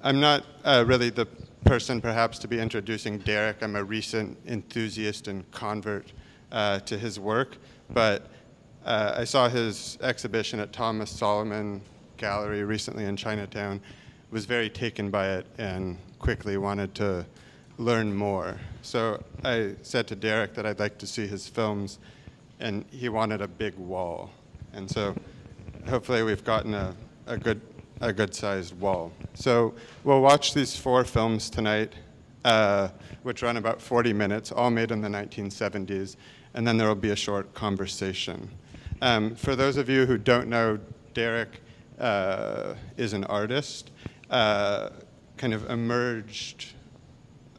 I'm not really the person perhaps to be introducing Derek. I'm a recent enthusiast and convert to his work, but I saw his exhibition at Thomas Solomon Gallery recently in Chinatown, was very taken by it and quickly wanted to learn more. So I said to Derek that I'd like to see his films, and he wanted a big wall. And so hopefully we've gotten a good-sized wall. So we'll watch these 4 films tonight, which run about 40 minutes, all made in the 1970s, and then there will be a short conversation. For those of you who don't know, Derek is an artist, kind of emerged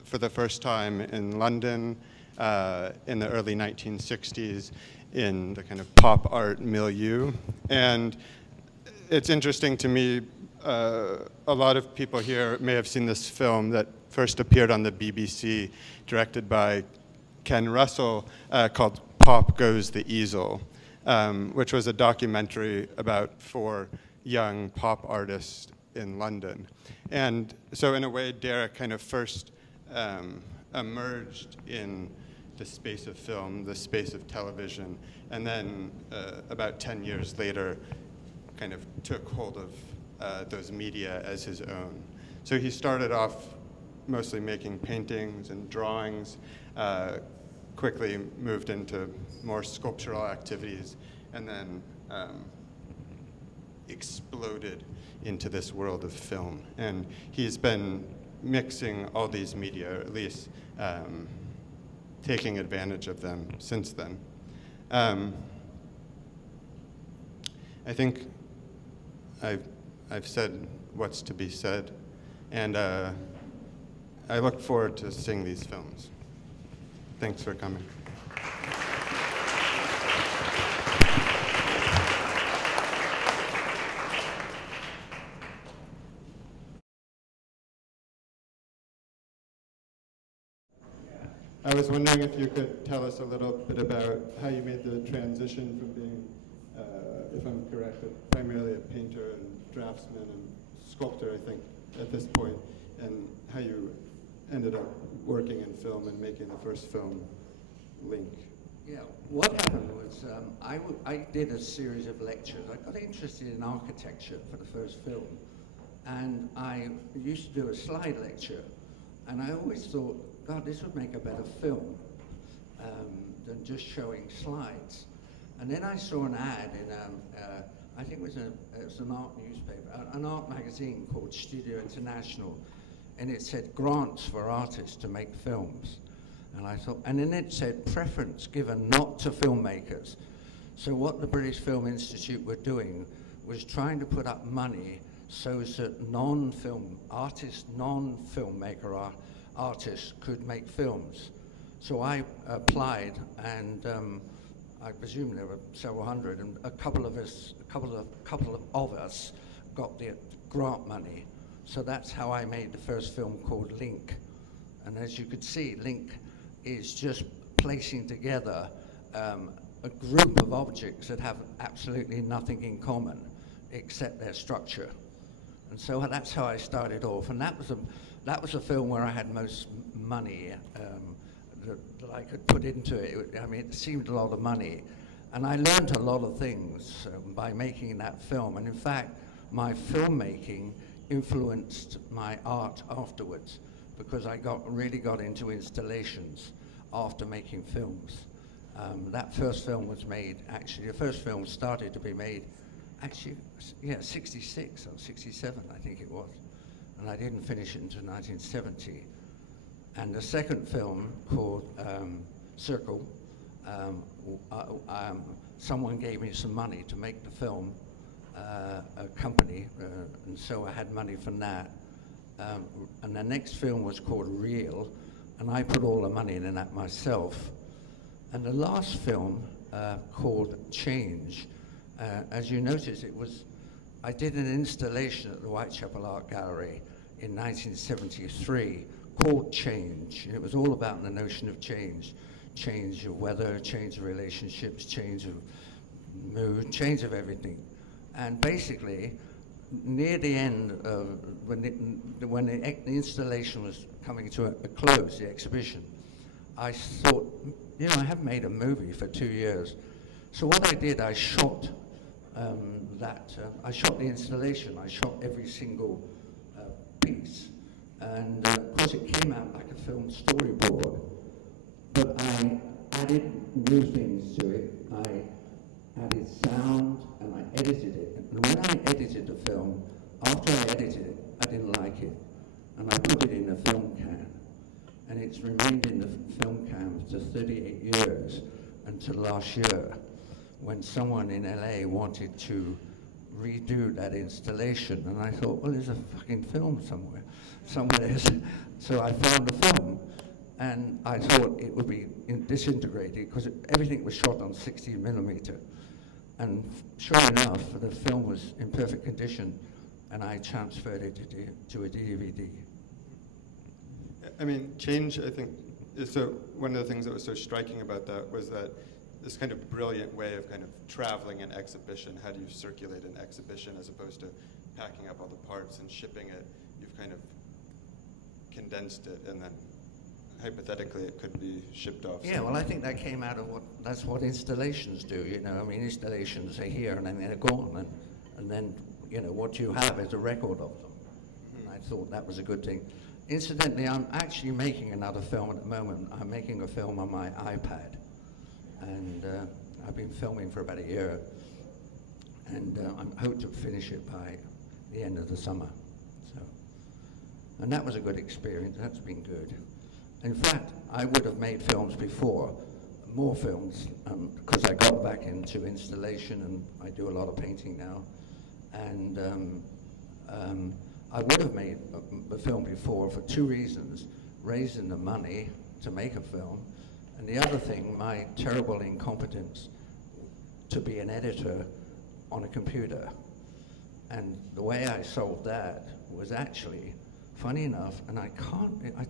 for the first time in London in the early 1960s in the kind of pop art milieu. And it's interesting to me, a lot of people here may have seen this film that first appeared on the BBC, directed by Ken Russell, called Pop Goes the Easel, which was a documentary about 4 young pop artists in London. And so in a way, Derek kind of first emerged in the space of film, the space of television, and then about 10 years later, kind of took hold of those media as his own. So he started off mostly making paintings and drawings, quickly moved into more sculptural activities, and then exploded into this world of film. And he's been mixing all these media, or at least taking advantage of them since then. I think I've said what's to be said, and I look forward to seeing these films. Thanks for coming. I was wondering if you could tell us a little bit about how you made the transition from being, if I'm correct, primarily a painter and draftsman and sculptor, I think, at this point, and how you ended up working in film and making the first film, Link. Yeah, what happened was I did a series of lectures. I got interested in architecture for the first film, and I used to do a slide lecture, and I always thought, God, this would make a better film than just showing slides. And then I saw an ad in, I think it was an art newspaper, an art magazine called Studio International, and it said grants for artists to make films. And I thought, and then it said preference given not to filmmakers. So what the British Film Institute were doing was trying to put up money so that non-film artists, non-filmmaker artists could make films. So I applied, and I presume there were several hundred, and a couple of us got the grant money. So that's how I made the first film called Link. And as you could see, Link is just placing together a group of objects that have absolutely nothing in common except their structure. And so that's how I started off. And that was a film where I had most money that I could put into it. I mean, it seemed a lot of money. And I learned a lot of things by making that film. And in fact, my filmmaking influenced my art afterwards, because I really got into installations after making films. That first film was made, actually, the first film started to be made, actually, yeah, 66 or 67, I think it was. And I didn't finish it until 1970. And the second film, called Circle, someone gave me some money to make the film, a company, and so I had money from that. And the next film was called Real, and I put all the money in that myself. And the last film, called Change, as you notice, I did an installation at the Whitechapel Art Gallery in 1973 called Change, and it was all about the notion of change. Change of weather, change of relationships, change of mood, change of everything. And basically, near the end, when the installation was coming to a close, the exhibition, I thought, you know, I haven't made a movie for 2 years. So what I did, I shot I shot the installation. I shot every single piece. And of course it came out like a film storyboard, but I added new things to it. I added sound and I edited it. And when I edited the film, after I edited it, I didn't like it. And I put it in a film can. And it's remained in the film can for 38 years until last year, when someone in LA wanted to redo that installation. And I thought, well, there's a fucking film somewhere. So I found the film, and I thought it would be disintegrated because everything was shot on 16mm. And sure enough, the film was in perfect condition, and I transferred it to a DVD. I mean, change, I think, is so one of the things that was so striking about that was that this kind of brilliant way of kind of traveling an exhibition. How do you circulate an exhibition as opposed to packing up all the parts and shipping it? You've kind of condensed it, and then hypothetically it could be shipped off. Yeah, well, I think that came out of that's what installations do, you know. I mean, installations are here and then they're gone, and then, you know, what you have is a record of them. And I thought that was a good thing. Incidentally, I'm actually making another film at the moment. I'm making a film on my iPad, and I've been filming for about a year, and I hope to finish it by the end of the summer. So, and that was a good experience. That's been good. In fact, I would have made films before, more films, because I got back into installation, and I do a lot of painting now. And I would have made a film before for two reasons: raising the money to make a film, and the other thing, my terrible incompetence to be an editor on a computer. And the way I solved that was actually, funny enough, and I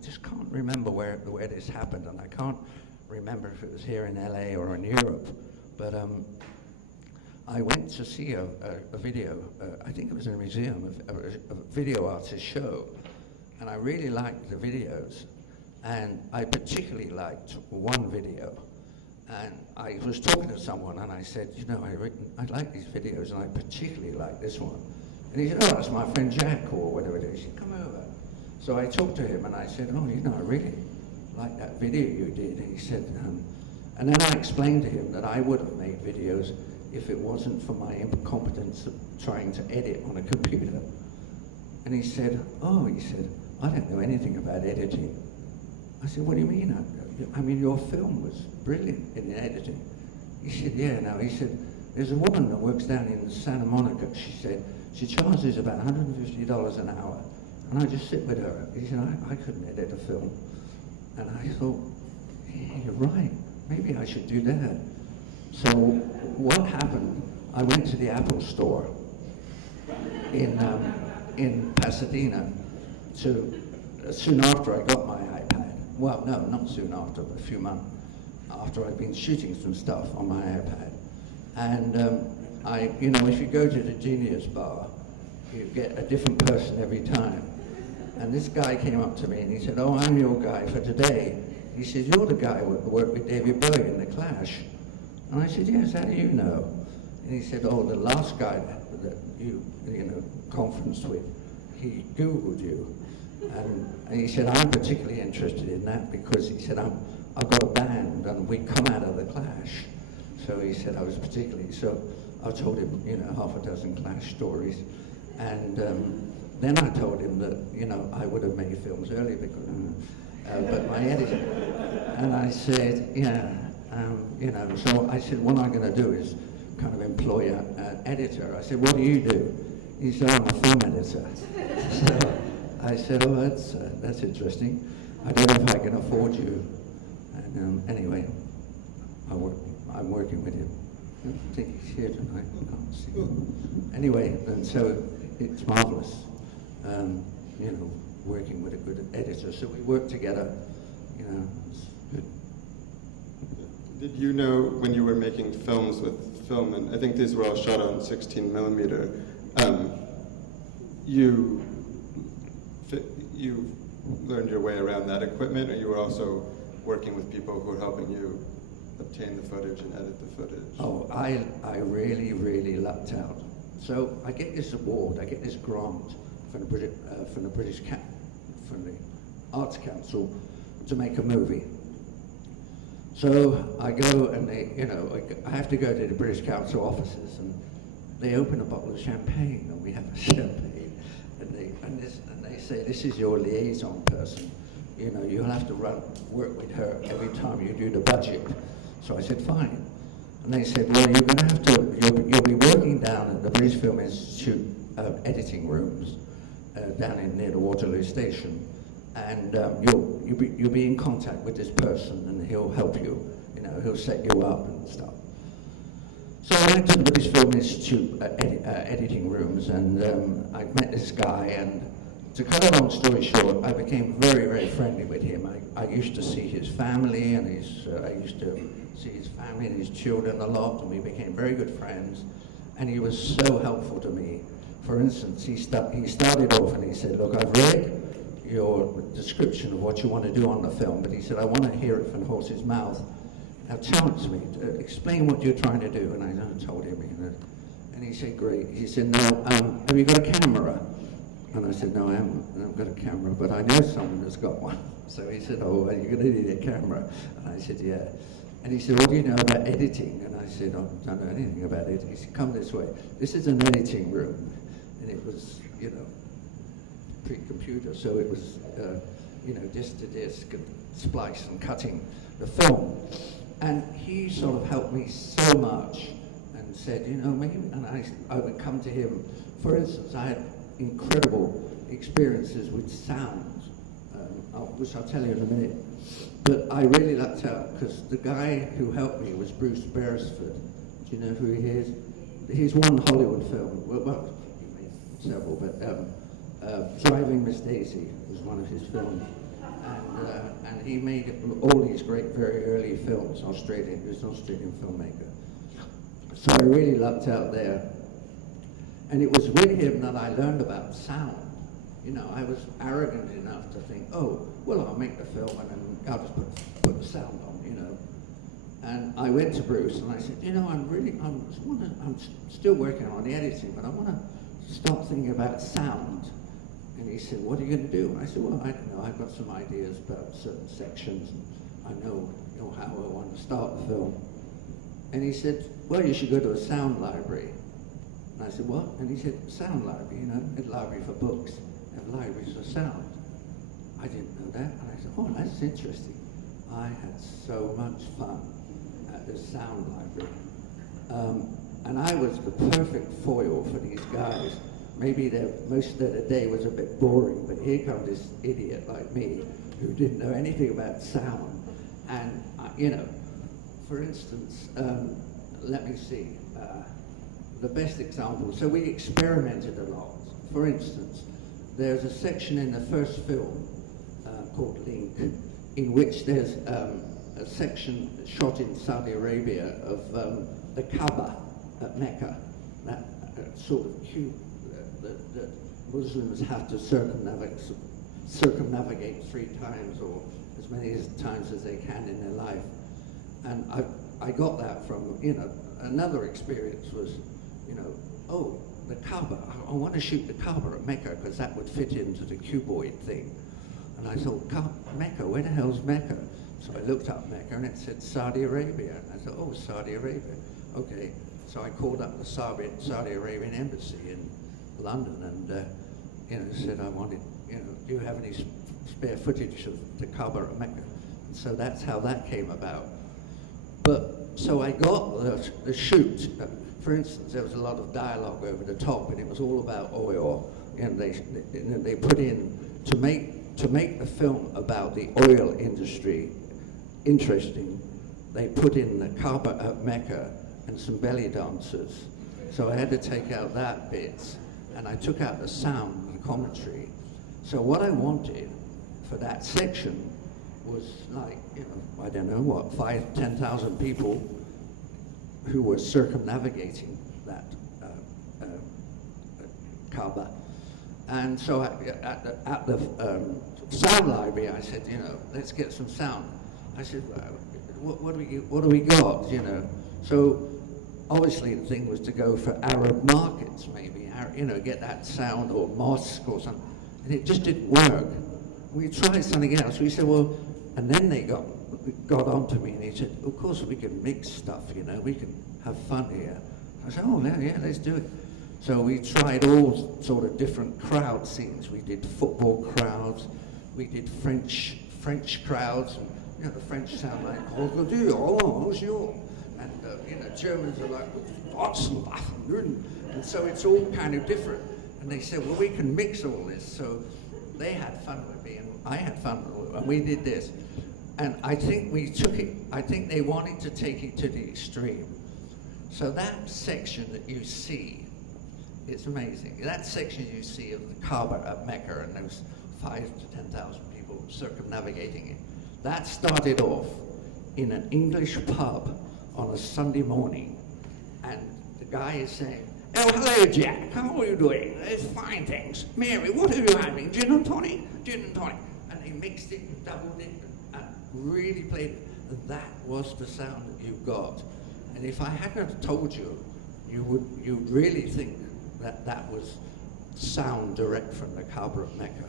just can't remember where this happened, and I can't remember if it was here in LA or in Europe, but I went to see a video, I think it was in a museum, a video artist show, and I really liked the videos, and I particularly liked one video. And I was talking to someone, and I said, you know, I like these videos, and I particularly like this one. And he said, oh, that's my friend Jack, or whatever it is. He said, come over. So I talked to him, and I said, oh, you know, I really like that video you did. And he said, and then I explained to him that I would have made videos if it wasn't for my incompetence of trying to edit on a computer. And he said, oh, he said, I don't know anything about editing. I said, what do you mean? I mean, your film was brilliant in editing. He said, yeah, no. He said, there's a woman that works down in Santa Monica. She said, she charges about $150 an hour. And I just sit with her. He said, I couldn't edit a film. And I thought, yeah, you're right. Maybe I should do that. So what happened, I went to the Apple store in Pasadena soon after I got my iPad. Well, no, not soon after, but a few months after I'd been shooting some stuff on my iPad. And you know, if you go to the Genius Bar, you get a different person every time. And this guy came up to me and he said, oh, I'm your guy for today. He said, you're the guy who worked with David Bowie in The Clash. And I said, yes, how do you know? And he said, oh, the last guy that you know, conferenced with, he Googled you. And he said, I'm particularly interested in that because he said, I've got a band and we come out of The Clash. So he said, I was particularly, so I told him, you know, half a dozen Clash stories. And then I told him that, you know, I would have made films earlier because, but my editor, and I said, yeah, you know, so I said, what I'm going to do is kind of employ an editor. I said, what do you do? He said, I'm a film editor. So I said, oh, that's interesting. I don't know if I can afford you. And anyway, I'm working with him. I think he's here tonight. I can't see him. Anyway, and so it's marvelous, you know, working with a good editor. So we work together, you know, it's good. Did you know when you were making films with film, and I think these were all shot on 16mm, you you learned your way around that equipment, or you were also working with people who were helping you obtain the footage and edit the footage? Oh, I really, really lucked out. So I get this award, I get this grant from the Arts Council to make a movie. So I go and I have to go to the British Council offices, and they open a bottle of champagne, and we have a champagne, and they say, this is your liaison person. You know, you'll have to work with her every time you do the budget. So I said, fine. And they said, well, you're going to have to, you'll be working down at the British Film Institute editing rooms down near the Waterloo Station, and you'll be in contact with this person, and he'll help you. You know, he'll set you up and stuff. So I went to the British Film Institute editing rooms, and I met this guy, and to cut a long story short, I became very, very friendly with him. I used to see his family, and I used to see his family and his children a lot, and we became very good friends, and he was so helpful to me. For instance, he started off and he said, look, I've read your description of what you want to do on the film, but he said, I want to hear it from the horse's mouth. Now challenge me, explain what you're trying to do. And I told him, and he said, great. He said, now, have you got a camera? And I said, no, I haven't got a camera, but I know someone that's got one. So he said, oh, well, you're going to need a camera. And I said, yeah. And he said, what do you know about editing? And I said, I don't know anything about it. He said, come this way. This is an editing room. And it was, you know, pre-computer, so it was, you know, disc to disc and splice and cutting the film. And he sort of helped me so much and said, you know, maybe, and I would come to him. For instance, I had incredible experiences with sound, which I'll tell you in a minute. But I really lucked out because the guy who helped me was Bruce Beresford. Do you know who he is? He's one Hollywood film. Well, he made several, but Driving Miss Daisy was one of his films. And he made all these great, very early films. He was an Australian filmmaker. So I really lucked out there. And it was with him that I learned about sound. You know, I was arrogant enough to think, oh, well, I'll make the film and then I'll just put the sound on, you know. And I went to Bruce and I said, you know, I'm still working on the editing, but I want to start thinking about sound. And he said, what are you going to do? And I said, well, I don't know. I've got some ideas about certain sections, and I know, you know, how I want to start the film. And he said, well, you should go to a sound library. And I said, what? And he said, sound library, you know, a library for books, and libraries for sound. I didn't know that. And I said, oh, that's interesting. I had so much fun at the sound library. And I was the perfect foil for these guys. Maybe most of the day was a bit boring, but here comes this idiot like me who didn't know anything about sound. And, you know, for instance, let me see, the best example. So we experimented a lot. For instance, there's a section in the first film called Link, in which there's a section shot in Saudi Arabia of the Kaaba at Mecca, that sort of cube that Muslims have to circumnavigate 3 times or as many times as they can in their life. And I got that from, you know, another experience was, you know, oh, the Kaaba, I want to shoot the Kaaba at Mecca because that would fit into the cuboid thing. And I thought, Mecca, where the hell's Mecca? So I looked up Mecca and it said Saudi Arabia. And I thought, oh, Saudi Arabia, okay. So I called up the Saudi Arabian embassy in London and, you know, said I wanted, you know, do you have any spare footage of the Kaaba at Mecca? And so that's how that came about. But, so I got the shoot. For instance, there was a lot of dialogue over the top, and it was all about oil. And they put in, to make the film about the oil industry interesting, they put in the Kaaba at Mecca and some belly dancers. So I had to take out that bit, and I took out the sound and the commentary. So what I wanted for that section was like, you know, I don't know what, 10,000 people who were circumnavigating that Kaaba. And so at the sound library, I said, let's get some sound. I said, what do we got, So obviously the thing was to go for Arab markets, maybe, get that sound, or mosque or something. And it just didn't work. We tried something else. We said, well, and then they got onto me, and he said, of course we can mix stuff, we can have fun here. I said, oh, yeah, let's do it. So we tried all sort of different crowd scenes. We did football crowds, we did French crowds, and the French sound like, oh, sure. And Germans are like, and so it's all kind of different. And they said, well, we can mix all this. So they had fun with me, and I had fun with them, and we did this. And I think we took it, I think they wanted to take it to the extreme. So that section that you see, it's amazing. That section you see of the Kaaba at Mecca, and those 5,000 to 10,000 people circumnavigating it, that started off in an English pub on a Sunday morning, and the guy is saying, oh, hello, Jack, how are you doing? It's fine, thanks. Mary, what are you having? Gin and tonic? Gin and tonic. And they mixed it and doubled it and really played it. And that was the sound that you got. And if I hadn't have told you, you'd really think that was sound direct from the Kaaba at Mecca.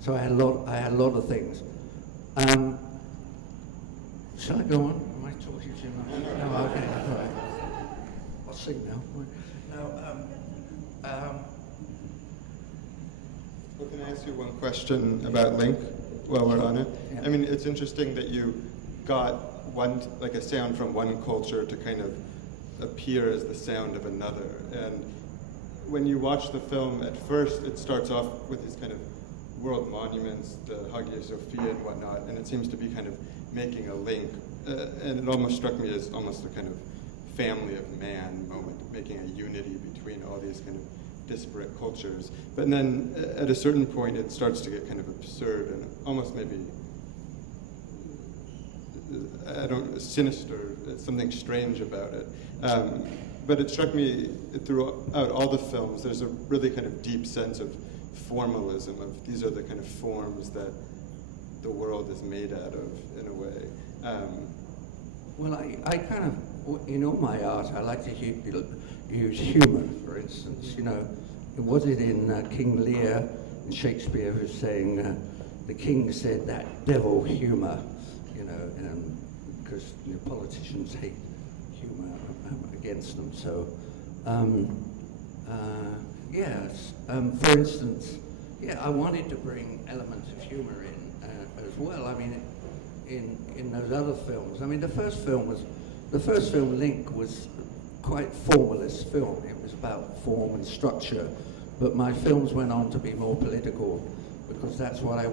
So I had a lot of things. Shall I go on? Am I talking too much? No, okay, all right. I'll sing now. Well, can I ask you one question about Link while we're on it? Yeah. I mean, it's interesting that you got a sound from one culture to kind of appear as the sound of another. And when you watch the film, at first it starts off with these kind of world monuments, the Hagia Sophia and whatnot, and it seems to be kind of making a link. And it almost struck me as almost a kind of family of man moment, making a unity between all these kind of disparate cultures. But then at a certain point, it starts to get kind of absurd and almost maybe, sinister, something strange about it. But it struck me throughout all the films, there's a really kind of deep sense of formalism, of these are the kind of forms that the world is made out of, in a way. Well, I kind of, in all my art, I like to use humor, for instance. Was it in King Lear in Shakespeare who's saying, the king said that devil humor, because politicians hate humor against them. So, for instance, I wanted to bring elements of humor in as well. I mean, in those other films. I mean, the first film, Link, was quite formalist film. It was about form and structure. But my films went on to be more political because that's what I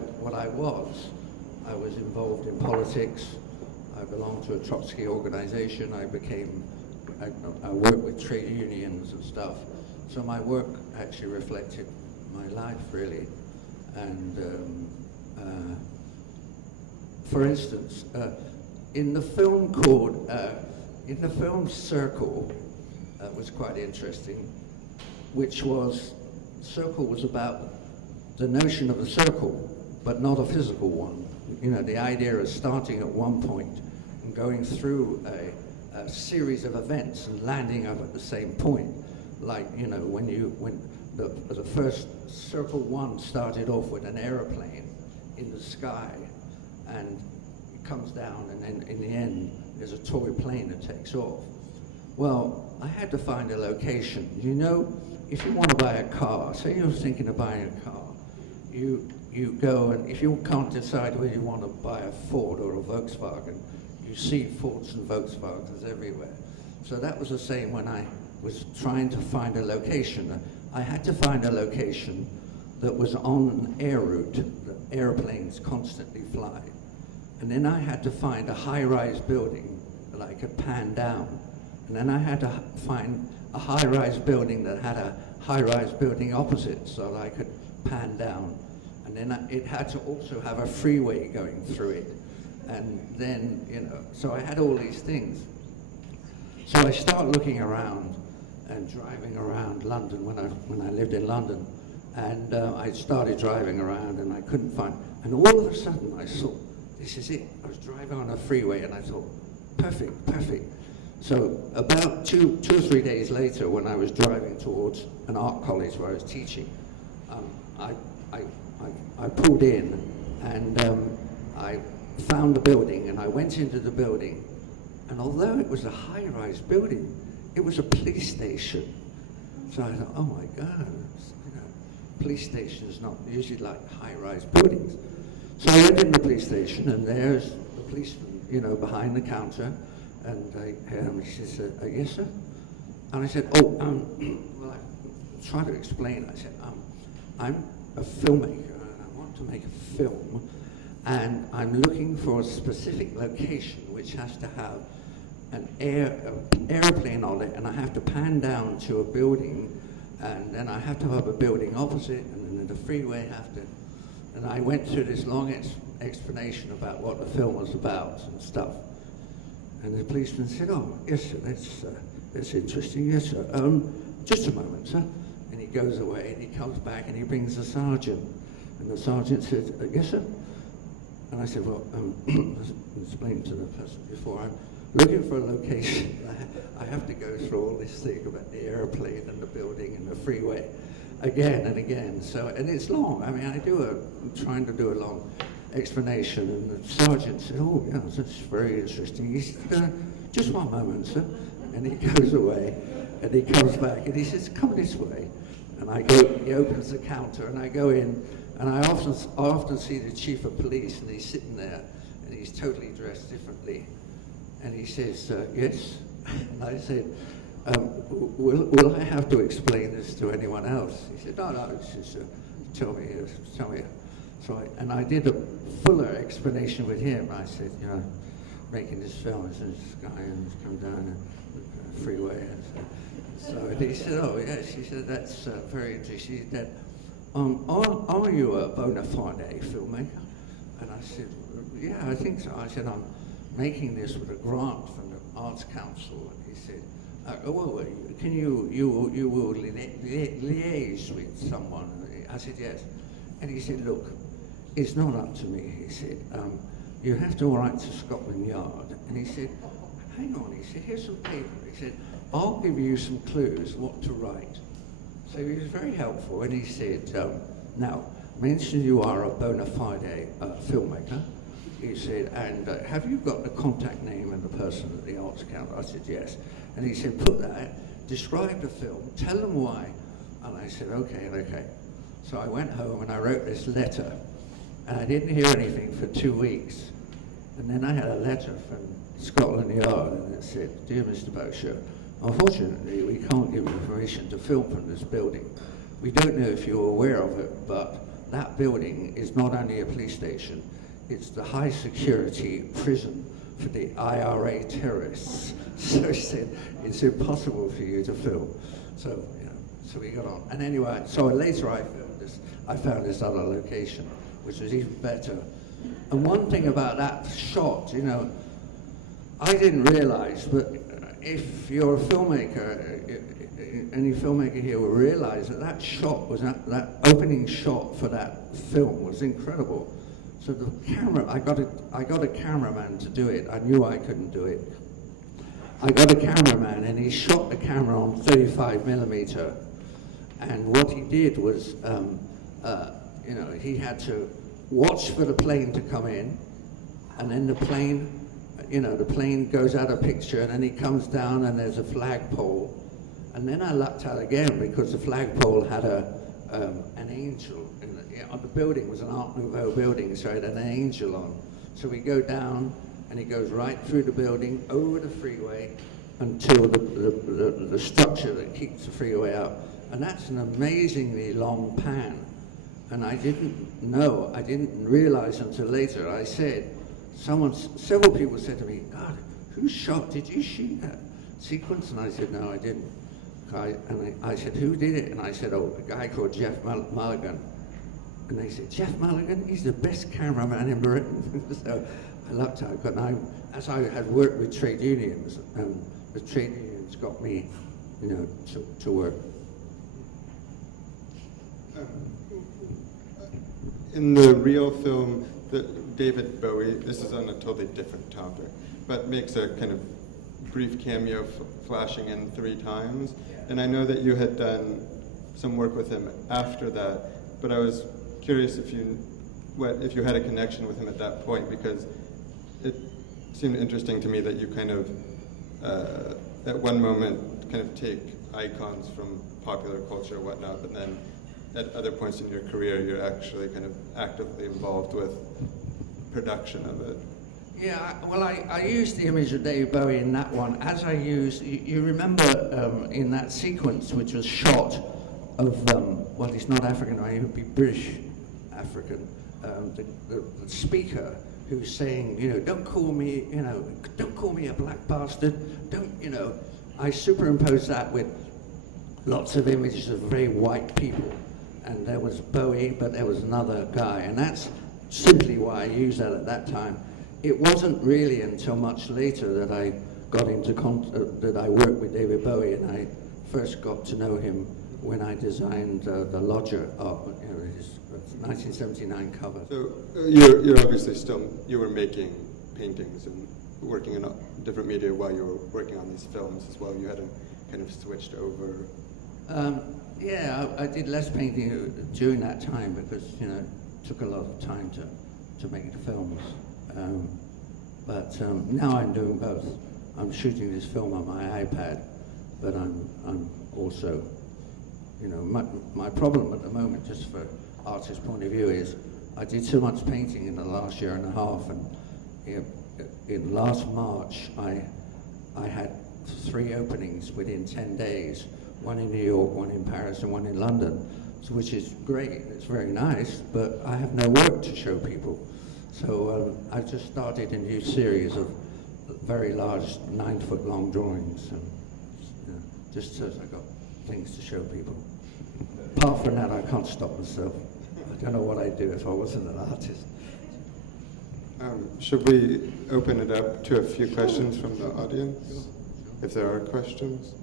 was. I was involved in politics. I belonged to a Trotsky organization. I worked with trade unions and stuff. So my work actually reflected my life, really. And for instance, in the film Circle, was quite interesting, Circle was about the notion of a circle, but not a physical one. The idea of starting at one point and going through a series of events and landing up at the same point. Like, when the first Circle 1 started off with an aeroplane in the sky, and it comes down, and then in the end, there's a toy plane that takes off. Well, I had to find a location. If you want to buy a car, say you're thinking of buying a car, you go, and if you can't decide whether you want to buy a Ford or a Volkswagen, you see Fords and Volkswagens everywhere. So that was the same when I was trying to find a location. I had to find a location that was on an air route that airplanes constantly fly. And then I had to find a high-rise building that I could pan down. And then I had to find a high-rise building that had a high-rise building opposite so that I could pan down. And then it had to also have a freeway going through it. And then, so I had all these things. So I start looking around and driving around London when I lived in London. And I started driving around and I couldn't find, and all of a sudden I saw, this is it. I was driving on a freeway and I thought, perfect, perfect. So about two or 3 days later, when I was driving towards an art college where I was teaching, I pulled in and I found the building and I went into the building, and although it was a high-rise building, it was a police station. So I thought, oh my God, you know, police stations not usually like high-rise buildings. So I went in the police station and there's the policeman, you know, behind the counter, and he says, yes sir? And I said, oh, well, I tried to explain. I said, I'm a filmmaker and I want to make a film, and I'm looking for a specific location which has to have an airplane on it, and I have to pan down to a building, and then I have to have a building opposite, and then the freeway have to, and I went through this long explanation about what the film was about and stuff. And the policeman said, oh, yes sir, that's interesting, yes sir. Just a moment, sir. And he goes away and he comes back and he brings the sergeant. And the sergeant said, yes sir? And I said, well, explain to the person before, I'm looking for a location. I have to go through all this thing about the airplane and the building and the freeway again and again. So, and it's long. I mean, I'm trying to do a long explanation, and the sergeant said, oh, yeah, that's very interesting. He said, just one moment, sir. And he goes away, and he comes back, and he says, come this way. And I go, he opens the counter, and I go in, and I often see the chief of police, and he's sitting there, and he's totally dressed differently. And he says, yes. And I said, will I have to explain this to anyone else? He said, no, it's just, tell me. So I did a fuller explanation with him. I said, you know, making this film, there's this guy and he's come down the freeway. And so he said, oh yes, he said, that's very interesting. He said, are you a bona fide filmmaker? And I said, yeah, I think so. I said, I'm making this with a grant from the Arts Council. And he said, well, can you will liaise with someone? I said, yes. And he said, look, it's not up to me. He said, you have to write to Scotland Yard. And he said, hang on. He said, here's some paper. He said, I'll give you some clues what to write. So he was very helpful. And he said, now, mention you are a bona fide filmmaker. He said, and have you got the contact name of the person at the Arts Council? I said, yes. And he said, put that, describe the film, tell them why. And I said, okay. So I went home and I wrote this letter. And I didn't hear anything for 2 weeks. And then I had a letter from Scotland Yard, and it said, dear Mr. Boshier, unfortunately we can't give you permission to film from this building. We don't know if you're aware of it, but that building is not only a police station, it's the high security prison for the IRA terrorists. So he said, it's impossible for you to film. So, you know, so we got on. And anyway, so later I found this other location, which was even better. And one thing about that shot, you know, I didn't realize, but if you're a filmmaker, any filmmaker here will realize that that shot was, that opening shot for that film was incredible. So the camera, I got a cameraman to do it. I knew I couldn't do it. I got a cameraman and he shot the camera on 35mm. And what he did was, you know, he had to watch for the plane to come in, and then the plane, you know, the plane goes out of picture, and then he comes down and there's a flagpole. And then I lucked out again because the flagpole had an angel. The building was an Art Nouveau building, so it had an angel on. So we go down, and he goes right through the building, over the freeway, until the structure that keeps the freeway out. And that's an amazingly long pan. And I didn't know, I didn't realize until later. I said, several people said to me, God, who shot, did you shoot that sequence? And I said, no, I didn't. I said, who did it? And I said, oh, a guy called Jeff Mulligan. And they said, Jeff Mulligan, he's the best cameraman in Britain. So I lucked out. But as I had worked with trade unions, the trade unions got me, you know, to work. In the real film, David Bowie, this is on a totally different topic, but makes a kind of brief cameo flashing in 3 times. And I know that you had done some work with him after that, but I was curious if you had a connection with him at that point, because it seemed interesting to me that you kind of, at one moment, kind of take icons from popular culture and whatnot, but then at other points in your career, you're actually kind of actively involved with production of it. Yeah, well, I used the image of David Bowie in that one, as I used, you remember in that sequence, which was shot of, well, he's not African, he would be British African, the speaker who's saying, don't call me, don't call me a black bastard, don't, I superimposed that with lots of images of very white people. And there was Bowie, but there was another guy, and that's simply why I used that at that time. It wasn't really until much later that I got into that I worked with David Bowie, and I first got to know him when I designed the Lodger art, his 1979 cover. So you're obviously you were making paintings and working in different media while you were working on these films as well. You hadn't kind of switched over. Yeah, I did less painting during that time because, it took a lot of time to make the films. But now I'm doing both. I'm shooting this film on my iPad, but I'm also, my problem at the moment, just for artist point of view, is I did so much painting in the last year and a half, and in last March I had 3 openings within 10 days. One in New York, one in Paris, and one in London, which is great. It's very nice, but I have no work to show people. So I've just started a new series of very large 9-foot long drawings, and, just so I got things to show people. Apart from that, I can't stop myself. I don't know what I'd do if I wasn't an artist. Should we open it up to a few questions from the audience, if there are questions?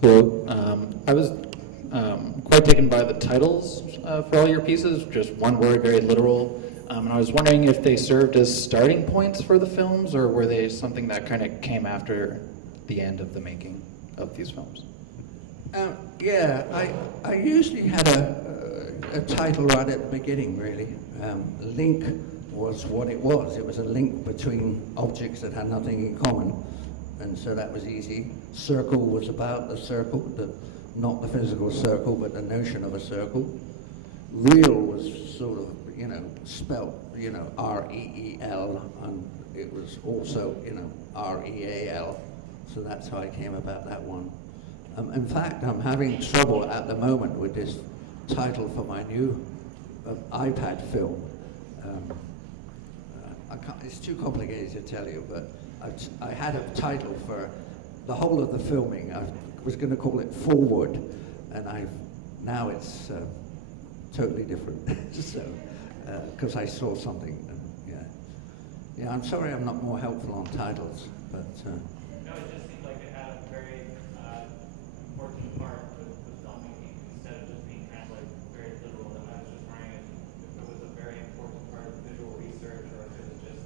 Hello. I was quite taken by the titles for all your pieces, just one word, very literal. And I was wondering if they served as starting points for the films, or were they something that kind of came after the end of the making of these films? Yeah, I usually had a title right at the beginning, really. Link was what it was. It was a link between objects that had nothing in common. And so that was easy. Circle was about the circle, not the physical circle, but the notion of a circle. Real was sort of, spelt, R-E-E-L, and it was also, R-E-A-L. So that's how I came about that one. In fact, I'm having trouble at the moment with this title for my new iPad film. It's too complicated to tell you, but I had a title for the whole of the filming. I was going to call it Forward, and now it's totally different. So, because I saw something, yeah. I'm sorry I'm not more helpful on titles, but. No, it just seemed like it had a very important part with filmmaking instead of just being kind of like very literal. And I was just wondering if it was a very important part of visual research, or if it was just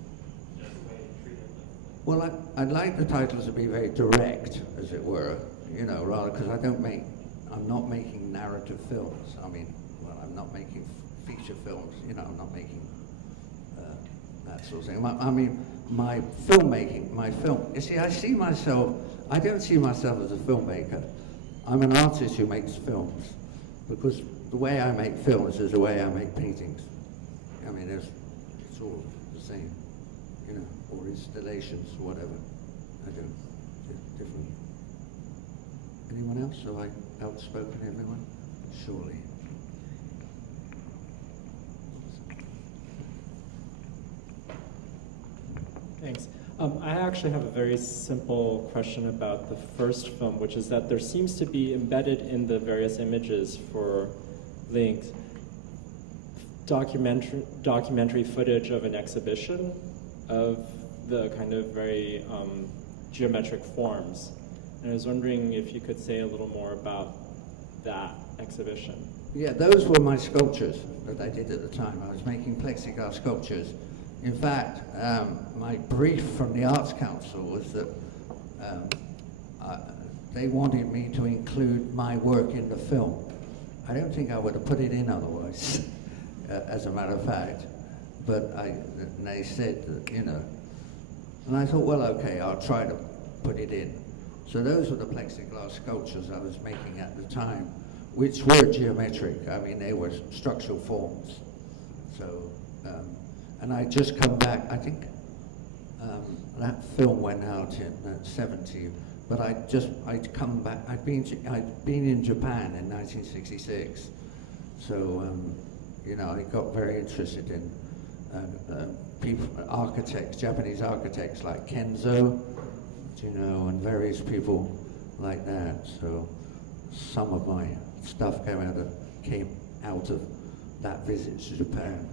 the way to treat it. Well, I'd like the titles to be very direct, as it were, rather, because I'm not making narrative films. I'm not making feature films, I'm not making that sort of thing. My filmmaking, you see, I don't see myself as a filmmaker. I'm an artist who makes films, because the way I make films is the way I make paintings. It's all the same, or installations, whatever. I do different. Anyone else? Have I outspoken everyone? Surely. Thanks. I actually have a very simple question about the first film, which is that there seems to be embedded in the various images for links documentary footage of an exhibition of the kind of very geometric forms. And I was wondering if you could say a little more about that exhibition. Yeah, those were my sculptures that I did at the time. I was making plexiglass sculptures. In fact, my brief from the Arts Council was that they wanted me to include my work in the film. I don't think I would have put it in otherwise, as a matter of fact. But and they said that, you know, and I thought, well, okay, I'll try to put it in. So those were the plexiglass sculptures I was making at the time, which were geometric. I mean, they were structural forms. So, and I just come back, I think that film went out in '70, but I'd come back, I'd been in Japan in 1966. So, you know, I got very interested in people, architects, Japanese architects like Kenzo, you know, and various people like that. So some of my stuff came out of that visit to Japan.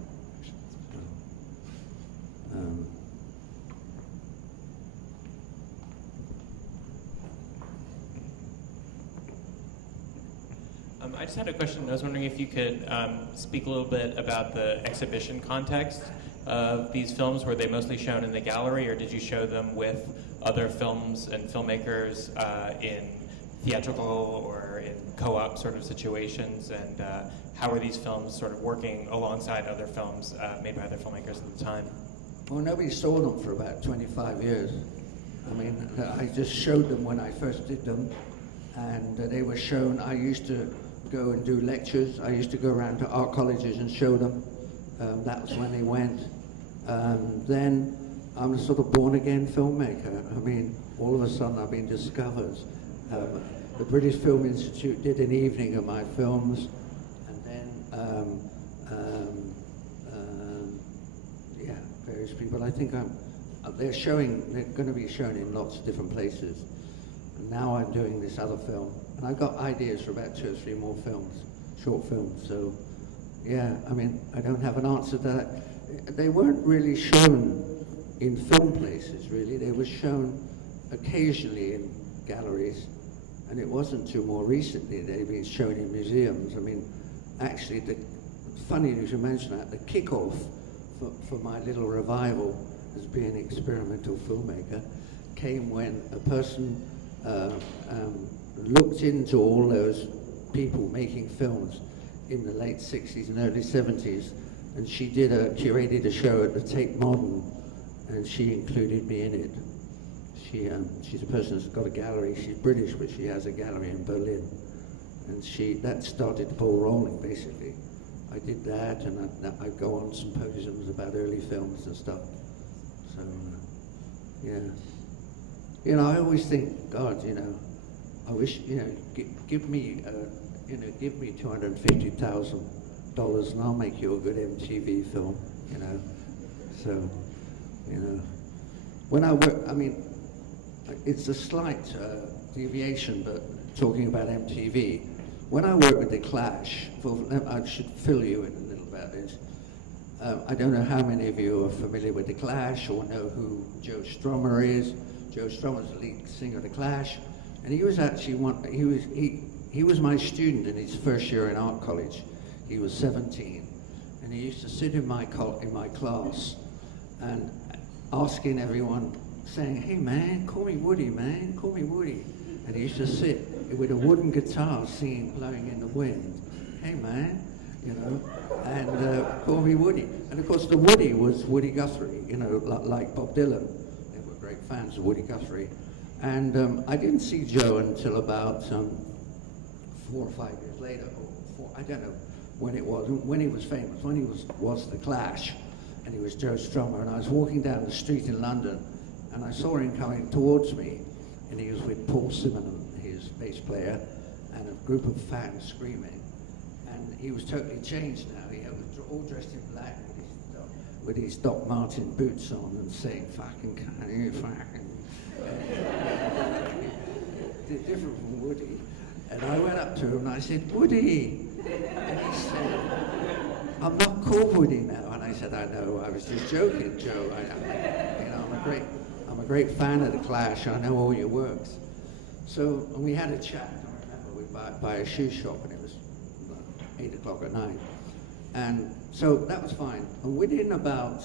I just had a question. I was wondering if you could speak a little bit about the exhibition context of these films. Were they mostly shown in the gallery, or did you show them with other films and filmmakers in theatrical or in co-op sort of situations? And how were these films sort of working alongside other films made by other filmmakers at the time? Well, nobody saw them for about 25 years. I mean, I just showed them when I first did them, and they were shown. I used to go and do lectures. I used to go around to art colleges and show them. That was when they went. Then I'm a sort of born-again filmmaker. I mean, all of a sudden I've been discovered. The British Film Institute did an evening of my films, and then yeah, various people. I think they're going to be shown in lots of different places. And now I'm doing this other film, and I've got ideas for about 2 or 3 more films, short films. So, yeah, I mean, I don't have an answer to that. They weren't really shown in film places, really. They were shown occasionally in galleries, and it wasn't too more recently they've been shown in museums. I mean, actually, it's funny you should mention that. The kickoff for my little revival as being an experimental filmmaker came when a person looked into all those people making films in the late 60s and early 70s, and she curated a show at the Tate Modern, and she included me in it. She's a person that's got a gallery. She's British, but she has a gallery in Berlin, and that started the ball rolling, basically. I did that, and I go on symposiums about early films and stuff. So, yeah. You know, I always think, God, you know, I wish, you know, give me $250,000 and I'll make you a good MTV film, you know. So, you know, when I work, I mean, it's a slight deviation, but talking about MTV, when I work with The Clash, I should fill you in a little about this. I don't know how many of you are familiar with The Clash or know who Joe Strummer is. Joe Strummer's the lead singer of The Clash, and he was actually he was my student in his first year in art college. He was 17, and he used to sit in my class and asking everyone, saying, "Hey man, call me Woody, man, call me Woody." And he used to sit with a wooden guitar singing, blowing in the wind. "Hey man," you know, and call me Woody. And of course the Woody was Woody Guthrie, you know, like Bob Dylan. They were great fans of Woody Guthrie. And I didn't see Joe until about 4 or 5 years later, I don't know when it was, when he was famous, when he was The Clash, and he was Joe Strummer, and I was walking down the street in London, and I saw him coming towards me, and he was with Paul Simonon, his bass player, and a group of fans screaming, and he was totally changed now. He was all dressed in black with his Doc Martin boots on and saying, "Fucking can you fucking..." Different from Woody. And I went up to him and I said, "Woody," and I'm not cool with you now. And I said, I know, I was just joking, Joe. I'm a great fan of The Clash. I know all your works. So and we had a chat. I remember we by a shoe shop, and it was 8 o'clock at night. And so that was fine. And within about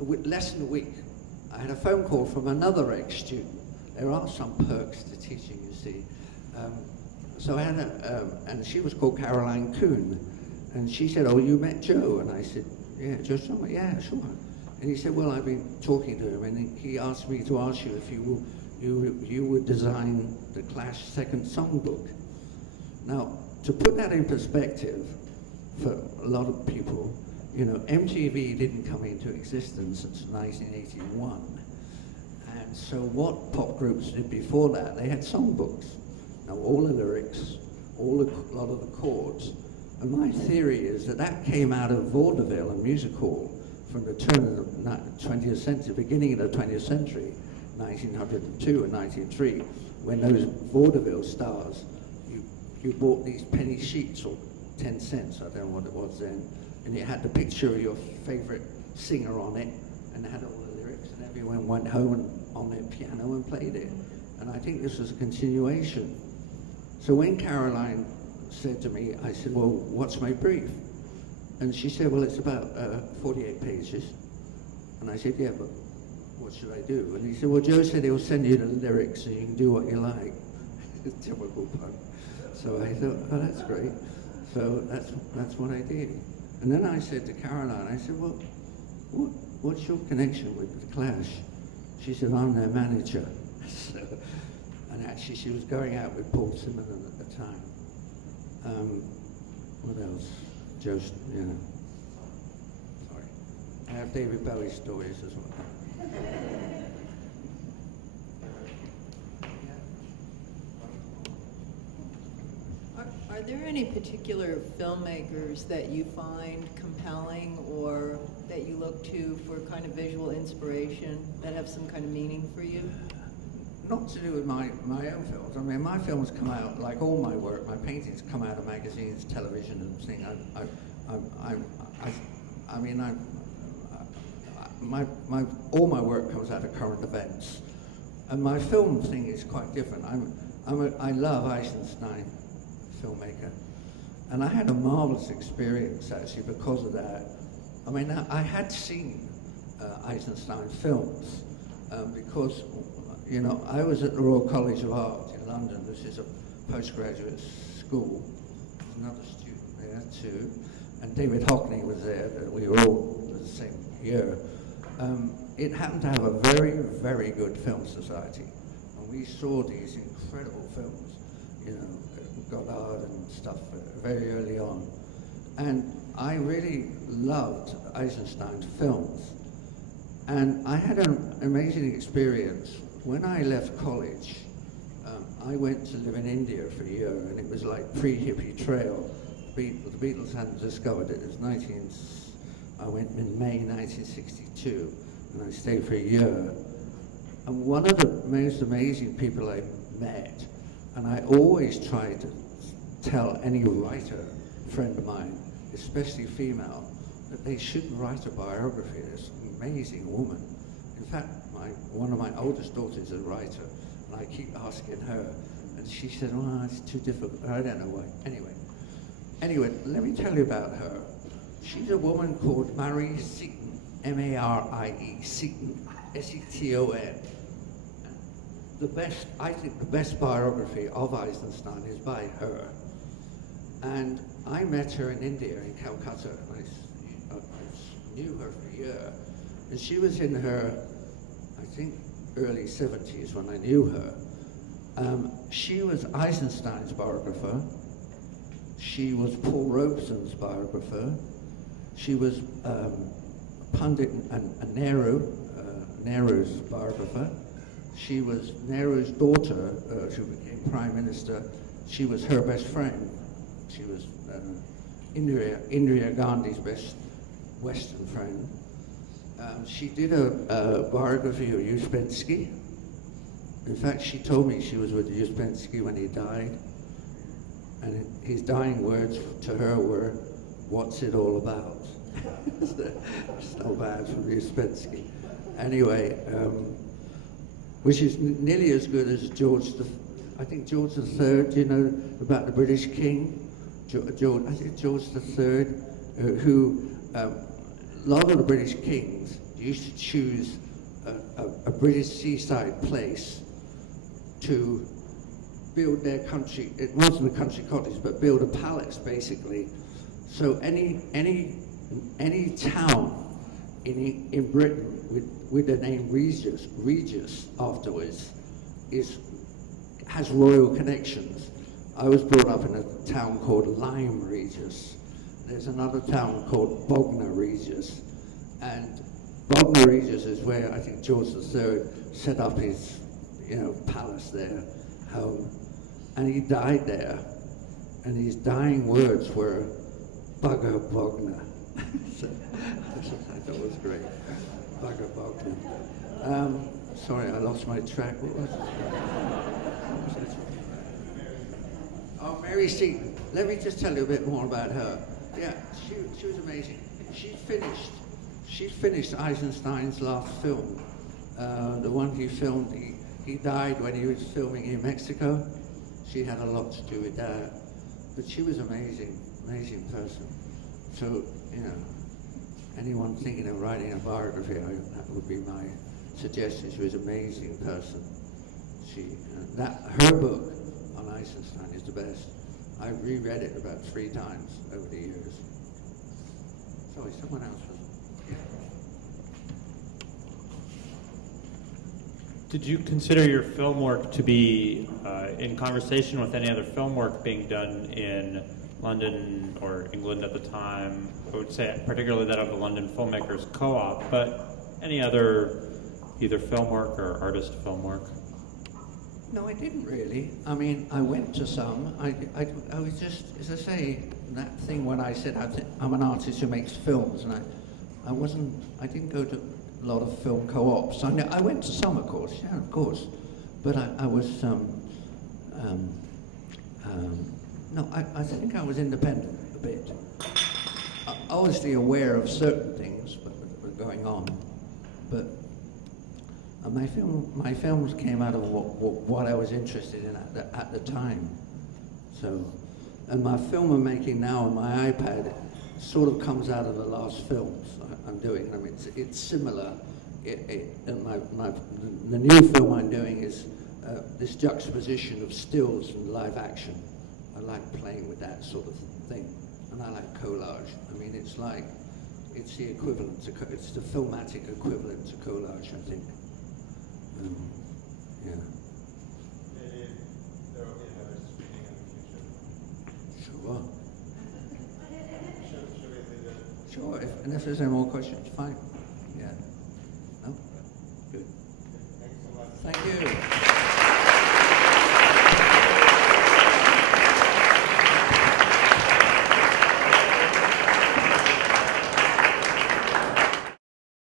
less than a week, I had a phone call from another ex-student. There are some perks to teaching, you see. So I had and she was called Caroline Kuhn. And she said, oh, you met Joe? And I said, yeah, Joe Strummer, yeah, sure. And he said, well, I've been talking to him, and he asked me to ask you if you would design the Clash second songbook. Now, to put that in perspective, for a lot of people, you know, MTV didn't come into existence until 1981. And so what pop groups did before that, they had songbooks. Now, all the lyrics, a lot of the chords. And my theory is that that came out of vaudeville and music hall from the turn of the 20th century, beginning of the 20th century, 1902 and 1903, when those vaudeville stars, you bought these penny sheets or 10 cents, I don't know what it was then, and it had the picture of your favorite singer on it, and it had all the lyrics, and everyone went home and on their piano and played it. And I think this was a continuation. So when Caroline said to me, I said, well, what's my brief? And she said, well, it's about 48 pages. And I said, yeah, but what should I do? And he said, well, Joe said he'll send you the lyrics and you can do what you like. Typical pun. So I thought, oh, that's great. So that's what I did. And then I said to Caroline, I said, well, what's your connection with The Clash? She said, I'm their manager. So, and actually, she was going out with Paul Zimmerman at the time. What else? Just, you know. Sorry. I have David Bowie stories as well. Are there any particular filmmakers that you find compelling or that you look to for kind of visual inspiration that have some kind of meaning for you? Not to do with my own films. I mean, my films come out, like all my work, my paintings come out of magazines, television, and things. All my work comes out of current events. And my film thing is quite different. I love Eisenstein, filmmaker. And I had a marvelous experience, actually, because of that. I mean, I had seen Eisenstein films because, you know, I was at the Royal College of Art in London. This is a postgraduate school. There's another student there, too. And David Hockney was there. We were all the same year. It happened to have a very, very good film society. And we saw these incredible films, you know, Godard and stuff very early on. And I really loved Eisenstein's films. And I had an amazing experience. When I left college, I went to live in India for a year, and it was like pre-hippie trail. The Beatles hadn't discovered it. It was I went in May 1962, and I stayed for a year. And one of the most amazing people I met, and I always try to tell any writer friend of mine, especially female, that they should write a biography of this amazing woman. In fact, one of my oldest daughters is a writer, and I keep asking her, and she said, oh, it's too difficult. I don't know why. Anyway, let me tell you about her. She's a woman called Marie Seton, M-A-R-I-E, Seton, S-E-T-O-N. I think the best biography of Eisenstein is by her. And I met her in India, in Calcutta, and I knew her for a year. And she was in her, I think, early 70s when I knew her. She was Eisenstein's biographer. She was Paul Robeson's biographer. She was Pandit and Nehru's biographer. She was Nehru's daughter, who became Prime Minister. She was her best friend. She was Indira Gandhi's best Western friend. She did a biography of Uspensky. In fact, she told me she was with Uspensky when he died. And his dying words to her were, what's it all about? It's not bad from Uspensky. Anyway, which is nearly as good as I think George III, do you know about the British king? I think George III, who, a lot of the British kings used to choose a British seaside place to build their country. It wasn't a country cottage, but build a palace, basically. So any town in Britain with the name Regis afterwards has royal connections. I was brought up in a town called Lyme Regis. There's another town called Bognor Regis, and Bognor Regis is where I think George III set up his, palace there, home, and he died there, and his dying words were "Bugger Bognor." So, I thought it was great. Bugger Bognor. Sorry, I lost my track. What was it? Oh, Mary Seton. Let me just tell you a bit more about her. Yeah, she was amazing. She finished Eisenstein's last film. The one he filmed, he died when he was filming in Mexico. She had a lot to do with that. But she was amazing person. So, anyone thinking of writing a biography, that would be my suggestion. She was an amazing person. Her book on Eisenstein is the best. I've reread it about 3 times over the years. Sorry, someone else was. Yeah. Did you consider your film work to be in conversation with any other film work being done in London or England at the time? I would say particularly that of the London Filmmakers Co-op, but any other either film work or artist film work? No, I didn't really. I mean, I went to some. I was just, as I say, that thing when I said I'm an artist who makes films, and I didn't go to a lot of film co-ops. I went to some, of course, yeah, of course. But I was, no, I think I was independent a bit. Obviously aware of certain things that were going on, but my films came out of what I was interested in at the time. So, and my film I'm making now on my iPad sort of comes out of the last films I'm doing. I mean, it's similar. The new film I'm doing is this juxtaposition of stills and live action. I like playing with that sort of thing, and I like collage. I mean, it's the equivalent to, it's the filmatic equivalent to collage, I think. Yeah. Maybe there will be another screening in the future. Sure. Should we leave it? Sure. If there's any more questions, fine.